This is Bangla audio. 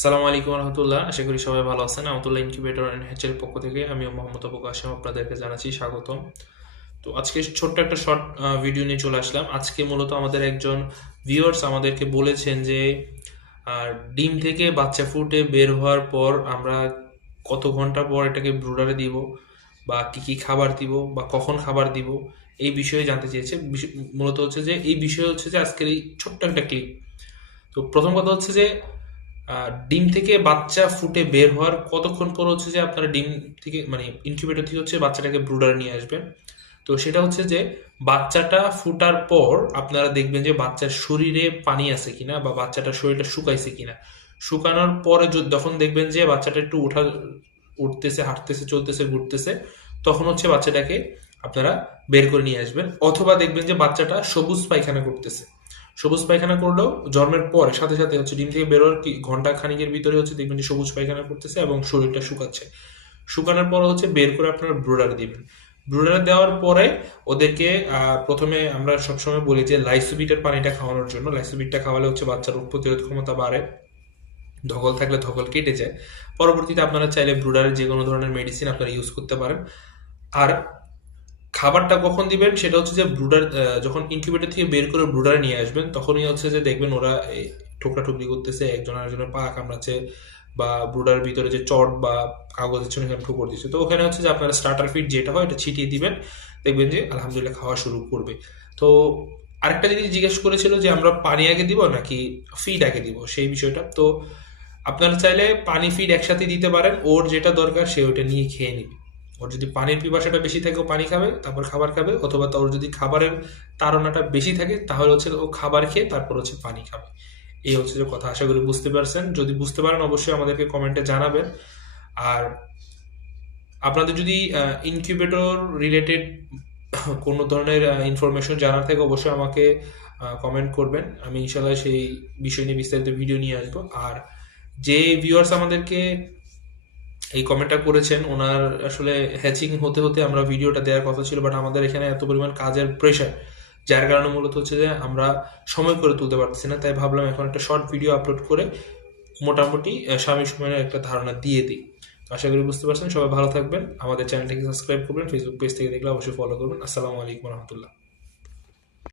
আসসালামু আলাইকুম রহমতুল্লাহ। আশা করি সবাই ভালো আছেন। আমতুল্লাহ ইনকিউবেটর অ্যান্ড হ্যাচের পক্ষ থেকে আমি মোহাম্মদ আবু কাশেম আপনাদেরকে জানাচ্ছি স্বাগতম। তো আজকে ছোট্ট একটা শর্ট ভিডিও নিয়ে চলে আসলাম। আজকে মূলত আমাদের একজন ভিউয়ার্স আমাদেরকে বলেছেন যে ডিম থেকে বাচ্চা ফুটে বের হওয়ার পর আমরা কত ঘন্টা পর এটাকে ব্রুডারে দিব, বা কি কি খাবার দিব, বা কখন খাবার দিব, এই বিষয়ে জানতে চেয়েছে। মূলত হচ্ছে যে এই বিষয় হচ্ছে যে আজকের এই ছোট্ট একটা ক্লিপ। তো প্রথম কথা হচ্ছে যে ডিম থেকে বাচ্চা ফুটে বের হওয়ার কতক্ষণ পর হচ্ছে যে আপনারা ডিম থেকে মানে ইনকিউবেটর থেকে হচ্ছে বাচ্চাটাকে ব্রুডারে নিয়ে আসবেন। তো সেটা হচ্ছে যে বাচ্চাটা ফুটার পর আপনারা দেখবেন যে বাচ্চার শরীরে পানি আছে কিনা, বা বাচ্চাটার শরীরটা শুকাইছে কিনা। শুকানোর পরে যখন দেখবেন যে বাচ্চাটা একটু উঠতেছে, হাঁটতেছে, চলতেছে, ঘুরতেছে, তখন হচ্ছে বাচ্চাটাকে আপনারা বের করে নিয়ে আসবেন। অথবা দেখবেন যে বাচ্চাটা সবুজ পায়খানা করতেছে। সবুজ পায়খানা করলেও জন্মের পরে সাথে সাথে হচ্ছে ডিম থেকে বেরোর কি ঘন্টা খানিকের ভিতরে হচ্ছে দেখবেন যে সবুজ পায়খানা করতেছে এবং শরীরটা শুকাচ্ছে। শুকানোর পর হচ্ছে বের করে আপনারা ব্রুডারে দিবেন। ব্রুডারে দেওয়ার পরে ওদেরকে প্রথমে আমরা সবসময় বলি যে লাইসোবিটের পানিটা খাওয়ানোর জন্য। লাইসোবিটটা খাওয়ালে হচ্ছে বাচ্চার রোগ প্রতিরোধ ক্ষমতা বাড়ে, ধকল থাকলে ধকল কেটে যায়। পরবর্তীতে আপনারা চাইলে ব্রুডারের যে কোনো ধরনের মেডিসিন আপনারা ইউজ করতে পারেন। আর খাবারটা কখন দিবেন সেটা হচ্ছে যে ব্রুডার যখন ইনকিউবেটর থেকে বের করে ব্রুডারে নিয়ে আসবেন, তখনই হচ্ছে যে দেখবেন ওরা ঠোকরাঠুকরি করতেছে, একজন আরেকজনের পা কামড়াচ্ছে, বা ব্রুডারের ভিতরে যে চট বা কাগজের জন্য এখানে ঠোকর দিচ্ছে। তো ওখানে হচ্ছে যে আপনারা স্টার্টার ফিড যেটা হয় এটা ছিটিয়ে দিবেন, দেখবেন যে আলহামদুলিল্লাহ খাওয়া শুরু করবে। তো আরেকটা জিনিস জিজ্ঞেস করেছিল যে আমরা পানি আগে দিব নাকি ফিড আগে দিব, সেই বিষয়টা। তো আপনারা চাইলে পানি ফিড একসাথে দিতে পারেন, ওর যেটা দরকার সে ওটা নিয়ে খেয়ে নিবে। ওর যদি পানির পিপাসাটা বেশি থাকে ও পানি খাবে, তারপর খাবার খাবে, অথবা ওর যদি খাবারের তাড়নাটা বেশি থাকে তাহলে হচ্ছে ও খাবার খেয়ে তারপর হচ্ছে পানি খাবে। এই হচ্ছে যে কথা। আশা করি বুঝতে পারছেন। যদি বুঝতে পারেন অবশ্যই আমাদেরকে কমেন্টে জানাবেন। আর আপনাদের যদি ইনকিউবেটর রিলেটেড কোনো ধরনের ইনফরমেশন জানার থাকে অবশ্যই আমাকে কমেন্ট করবেন। আমি ইনশাল্লাহ সেই বিষয় নিয়ে বিস্তারিত ভিডিও নিয়ে আসবো। আর যে ভিউয়ার্স আমাদেরকে এই কমেন্টটা করেছেন, ওনার আসলে হ্যাচিং হতে হতে আমরা ভিডিওটা দেওয়ার কথা ছিল, বাট আমাদের এখানে এত পরিমাণ কাজের প্রেশার, যার কারণে মূলত হচ্ছে যে আমরা সময় করে তুলতে পারতেছি না। তাই ভাবলাম এখন একটা শর্ট ভিডিও আপলোড করে মোটামুটি স্বামী সময়ের একটা ধারণা দিয়ে দিই। তো আশা করি বুঝতে পারছেন। সবাই ভালো থাকবেন। আমাদের চ্যানেলটাকে সাবস্ক্রাইব করবেন। ফেসবুক পেজ থেকে দেখলে অবশ্যই ফলো করবেন। আসসালামু আলাইকুম রহমতুল্লাহ।